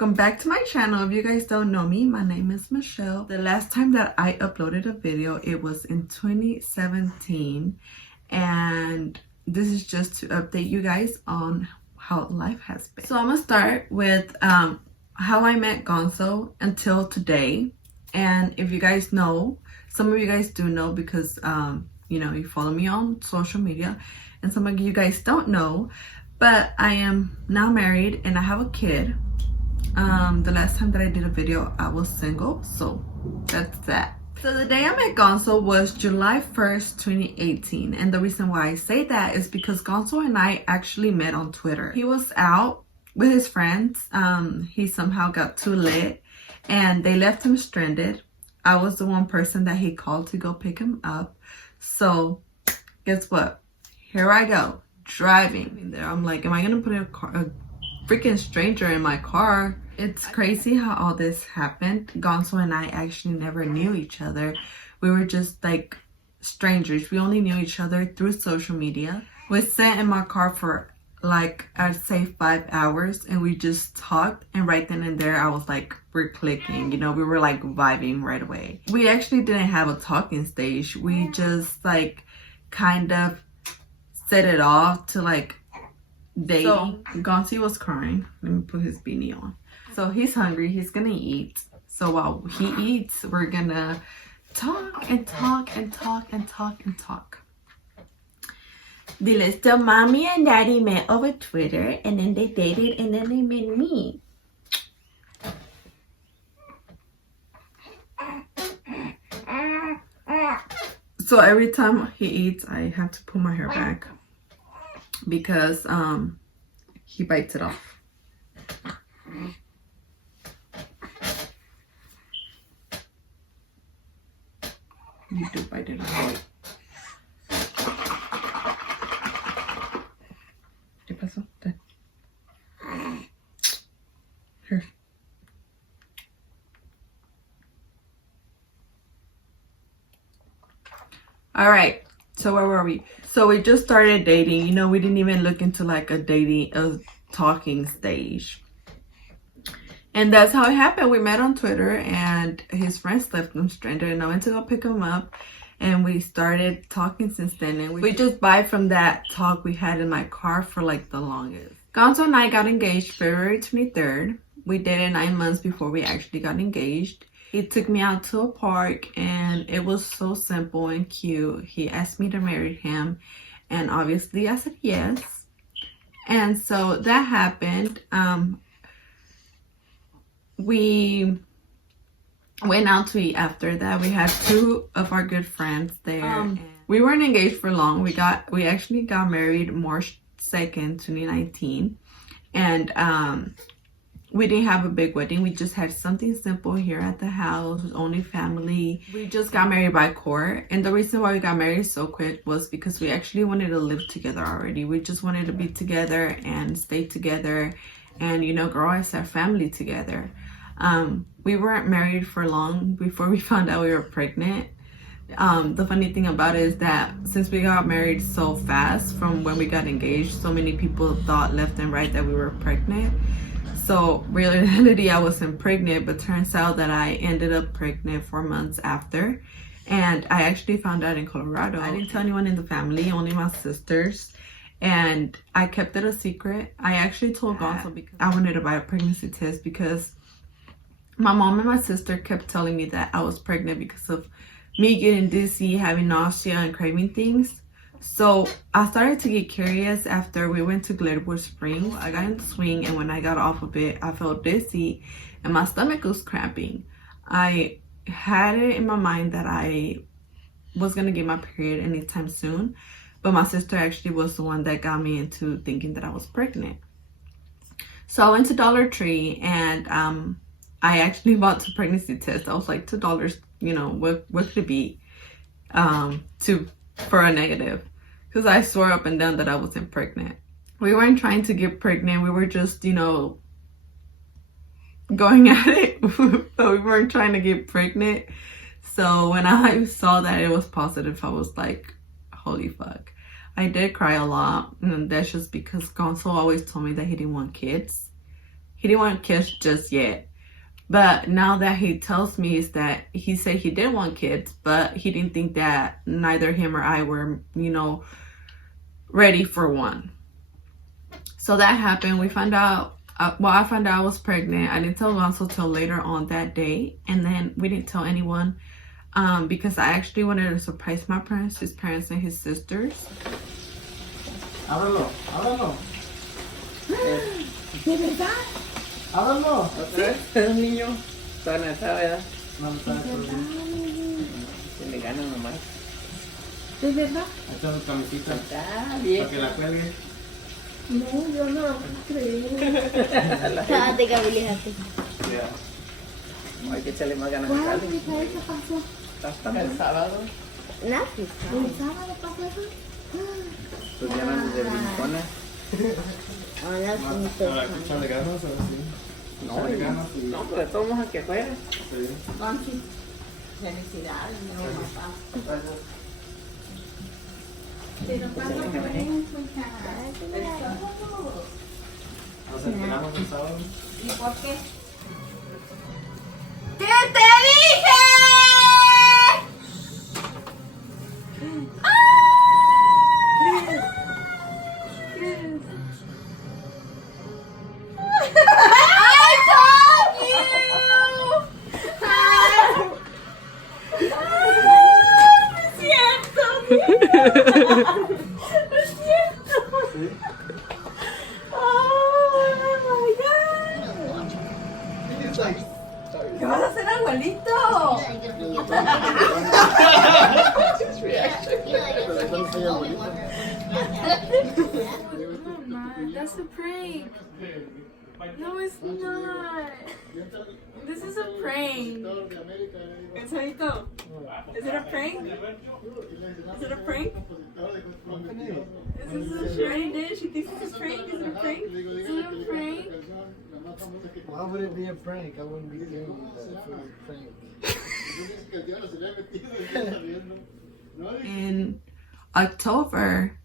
welcome back to my channel. If you guys don't know me, my name is Michelle. The last time that I uploaded a video, it was in 2017, and this is just to update you guys on how life has been. So I'm gonna start with how I met Gonzo until today. And if you guys know, some of you guys do know because you know, you follow me on social media, and some of you guys don't know, but I am now married and I have a kid. The last time that I did a video, I was single, so that's that. So the day I met Gonzo was July 1st, 2018, and the reason why I say that is because Gonzo and I actually met on Twitter. He was out with his friends. He somehow got too lit and they left him stranded. I was the one person that he called to go pick him up. So guess what? Here I go, driving there. I'm like, am I gonna put a freaking stranger in my car? It's crazy how all this happened. Gonzo and I actually never knew each other. We were just like strangers. We only knew each other through social media. We sat in my car for like, I'd say 5 hours, and we just talked, and right then and there I was like, we're clicking, you know, we were like vibing right away. We actually didn't have a talking stage. We just like kind of set it off to like dating. So Gonzo was crying. Let me put his beanie on. So he's hungry, he's gonna eat. So while he eats, we're gonna talk and talk and talk and talk and talk. Dile, so mommy and daddy met over Twitter, and then they dated, and then they met me. So every time he eats, I have to pull my hair back because he bites it off. You do bite it off. ¿Qué pasó? Here. All right, so where were we? So we just started dating. You know, we didn't even look into like a talking stage. And that's how it happened. We met on Twitter, and his friends left him stranded, and I went to go pick him up, and we started talking since then. And we just vibe from that talk we had in my car for like the longest. Gonzo and I got engaged February 23rd. We dated 9 months before we actually got engaged. He took me out to a park, and it was so simple and cute. He asked me to marry him, and obviously I said yes. And so that happened. We went out to eat after that. We had 2 of our good friends there. We weren't engaged for long. We actually got married March 2nd, 2019. And we didn't have a big wedding. We just had something simple here at the house, only family. We just got married by court. And the reason why we got married so quick was because we actually wanted to live together already. We just wanted to be together and stay together and, you know, grow as a family together. We weren't married for long before we found out we were pregnant. The funny thing about it is that since we got married so fast from when we got engaged, so many people thought left and right that we were pregnant. So reality, I wasn't pregnant, but turns out that I ended up pregnant 4 months after. And I actually found out in Colorado. I didn't tell anyone in the family, only my sisters. And I kept it a secret. I actually told Gonzo because I wanted to buy a pregnancy test because my mom and my sister kept telling me that I was pregnant because of me getting dizzy, having nausea, and craving things. So I started to get curious after we went to Glenwood Springs. I got in the swing, and when I got off of it, I felt dizzy and my stomach was cramping. I had it in my mind that I was gonna get my period anytime soon, but my sister actually was the one that got me into thinking that I was pregnant. So I went to Dollar Tree, and I actually bought 2 pregnancy tests. I was like, $2, you know, what could it be for a negative? Because I swore up and down that I wasn't pregnant. We weren't trying to get pregnant. We were just, you know, going at it. But we weren't trying to get pregnant. So when I saw that it was positive, I was like, holy fuck. I did cry a lot, and that's just because Gonzo always told me that he didn't want kids. he didn't want kids just yet. But now that he tells me is that he said he did want kids, but he didn't think that neither him or I were, ready for one. So that happened. We found out, I found out I was pregnant. I didn't tell Gonzo till later on that day. And then we didn't tell anyone because I actually wanted to surprise my parents, his parents and his sisters. Ábralo. ¿De verdad? Ábralo. ¿Sí? Es un niño. Todavía no está, ¿verdad? No, está Se le gana nomás. ¿De verdad? Echa su camisita Está bien. para que la cuelgue. No, yo no lo puedo creer. Déjate, déjate. Hay que echarle más ganas. ¿Cuándo? ¿Qué pasó? Hasta el sábado. Nazi. ¿El sábado pasó eso? Pues ya no de brincona. Ahora sí, Para que echarle ganas, ahora sí. No, Echarle ganas y... no, pero de todos modos aquí afuera. Sí. Conchi, felicidades, mi papá. Pero cuando fue, el sábado. Nos enteramos el sábado. ¿Y por qué? ¿Qué te dije? ¿Qué vas a hacer, abuelito? That's a prank. No, it's not. This is a prank. Angelito, is it a prank? Is it a prank? Is this a prank? She thinks it's a prank. Is it a prank? Is it a prank? Why would it be a prank? I wouldn't be doing that if it was a prank. In October,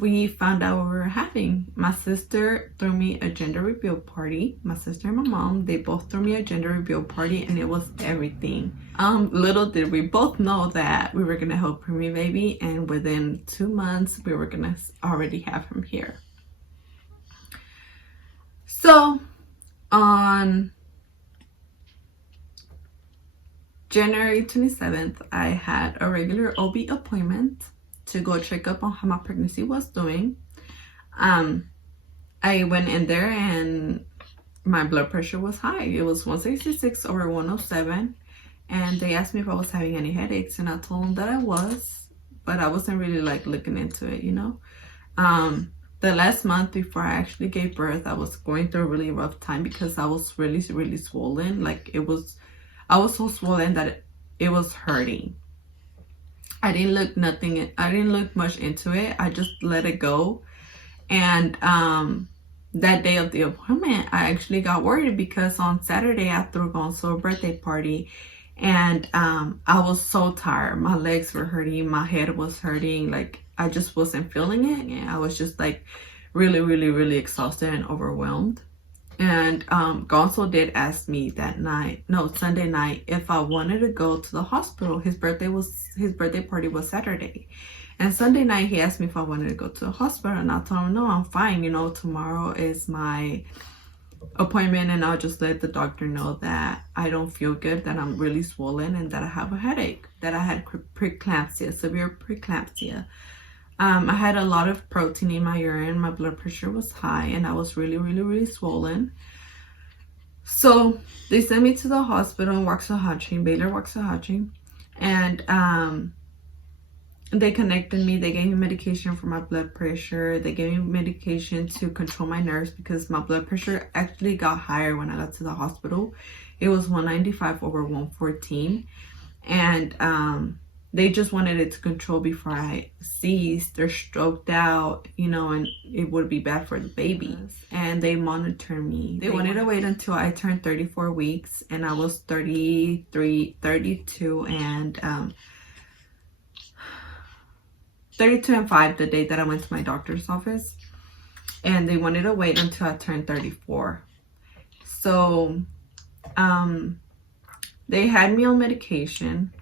we found out what we were having. My sister threw me a gender reveal party. My sister and my mom, they both threw me a gender reveal party, and it was everything. Little did we both know that we were gonna have a preemie baby, and within 2 months, we were gonna already have him here. So, on January 27th, I had a regular OB appointment to go check up on how my pregnancy was doing. I went in there and my blood pressure was high. It was 166 over 107. And they asked me if I was having any headaches, and I told them that I was, but I wasn't really looking into it, The last month before I actually gave birth, I was going through a really rough time because I was really, really swollen. I was so swollen that it was hurting. I didn't look much into it. I just let it go. And that day of the appointment, I actually got worried because on Saturday I threw Gonzo a birthday party, and I was so tired. My legs were hurting, my head was hurting, I just wasn't feeling it, and I was just really, really, really exhausted and overwhelmed. And Gonzo did ask me Sunday night, if I wanted to go to the hospital. His birthday party was Saturday, and Sunday night he asked me if I wanted to go to the hospital, and I told him no, I'm fine. Tomorrow is my appointment, and I'll just let the doctor know that I don't feel good, that I'm really swollen, and that I have a headache, that I had preeclampsia, severe preeclampsia. I had a lot of protein in my urine. My blood pressure was high, and I was really, really, really swollen. So they sent me to the hospital in Waxahachie, Baylor, Waxahachie, and they connected me. They gave me medication for my blood pressure. They gave me medication to control my nerves because my blood pressure actually got higher when I got to the hospital. It was 195 over 114, and they just wanted it to control before I seized or stroked out, and it would be bad for the baby. And they monitored me. They wanted to wait until I turned 34 weeks, and I was 32, and 32 and 5 the day that I went to my doctor's office. And they wanted to wait until I turned 34. So they had me on medication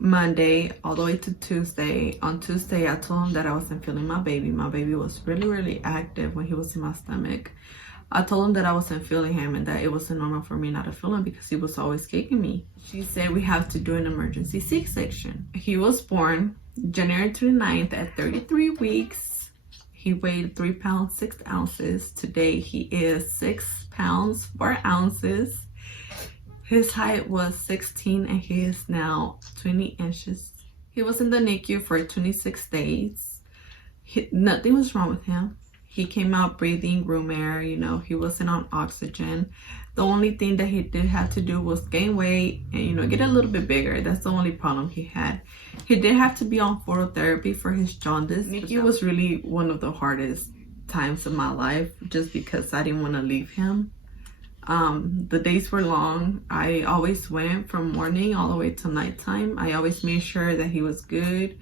Monday all the way to Tuesday. On Tuesday, I told him that I wasn't feeling my baby. My baby was really active when he was in my stomach. I told him that I wasn't feeling him and that it wasn't normal for me not to feel him because he was always kicking me. She said we have to do an emergency C-section. He was born January 29th at 33 weeks. He weighed 3 pounds 6 ounces. Today he is 6 pounds 4 ounces. His height was 16 and he is now 20 inches. He was in the NICU for 26 days. Nothing was wrong with him. He came out breathing room air, you know, he wasn't on oxygen. The only thing that he did have to do was gain weight and, you know, get a little bit bigger. That's the only problem he had. He did have to be on phototherapy for his jaundice. NICU was really one of the hardest times of my life just because I didn't want to leave him. The days were long. I always went from morning all the way to nighttime. I always made sure that he was good.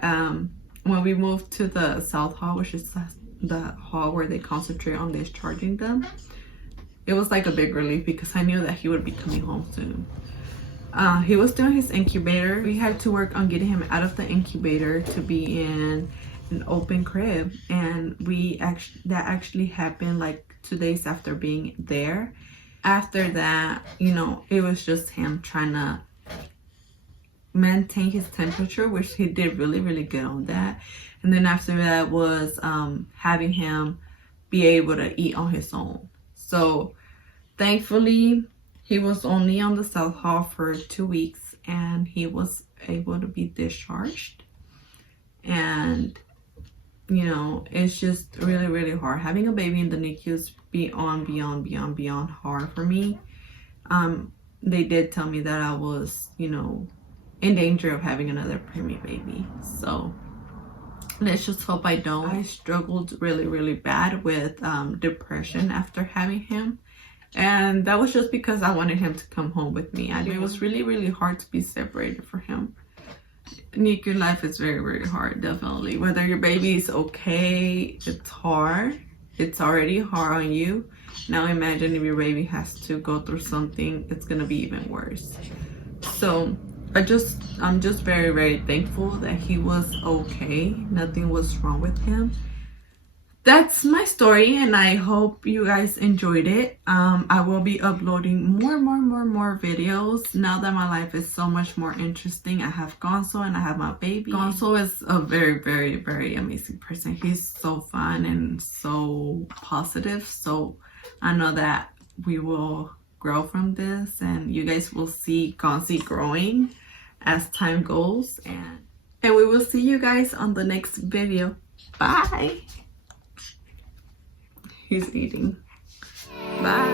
When we moved to the South Hall, which is the hall where they concentrate on discharging them, it was like a big relief because I knew that he would be coming home soon. He was doing his incubator. We had to work on getting him out of the incubator to be in an open crib, and that actually happened like 2 days after being there. After that, you know, it was just him trying to maintain his temperature, which he did really good on that. And then after that was having him be able to eat on his own. So thankfully he was only on the South Hall for 2 weeks and he was able to be discharged. And you know, it's just really hard. Having a baby in the NICU is beyond hard for me. They did tell me that I was, you know, in danger of having another preemie baby. So let's just hope I don't. I struggled really bad with depression after having him. And that was just because I wanted him to come home with me. It was really hard to be separated from him. NICU life is very hard, definitely. Whether your baby is okay, it's hard. It's already hard on you. Now imagine if your baby has to go through something, it's gonna be even worse. So I'm just very thankful that he was okay. Nothing was wrong with him. That's my story, and I hope you guys enjoyed it. I will be uploading more videos now that my life is so much more interesting. I have Gonzo and I have my baby. Gonzo is a very amazing person. He's so fun and so positive. So I know that we will grow from this, and you guys will see Gonzo growing as time goes. And we will see you guys on the next video. Bye. He's eating. Bye.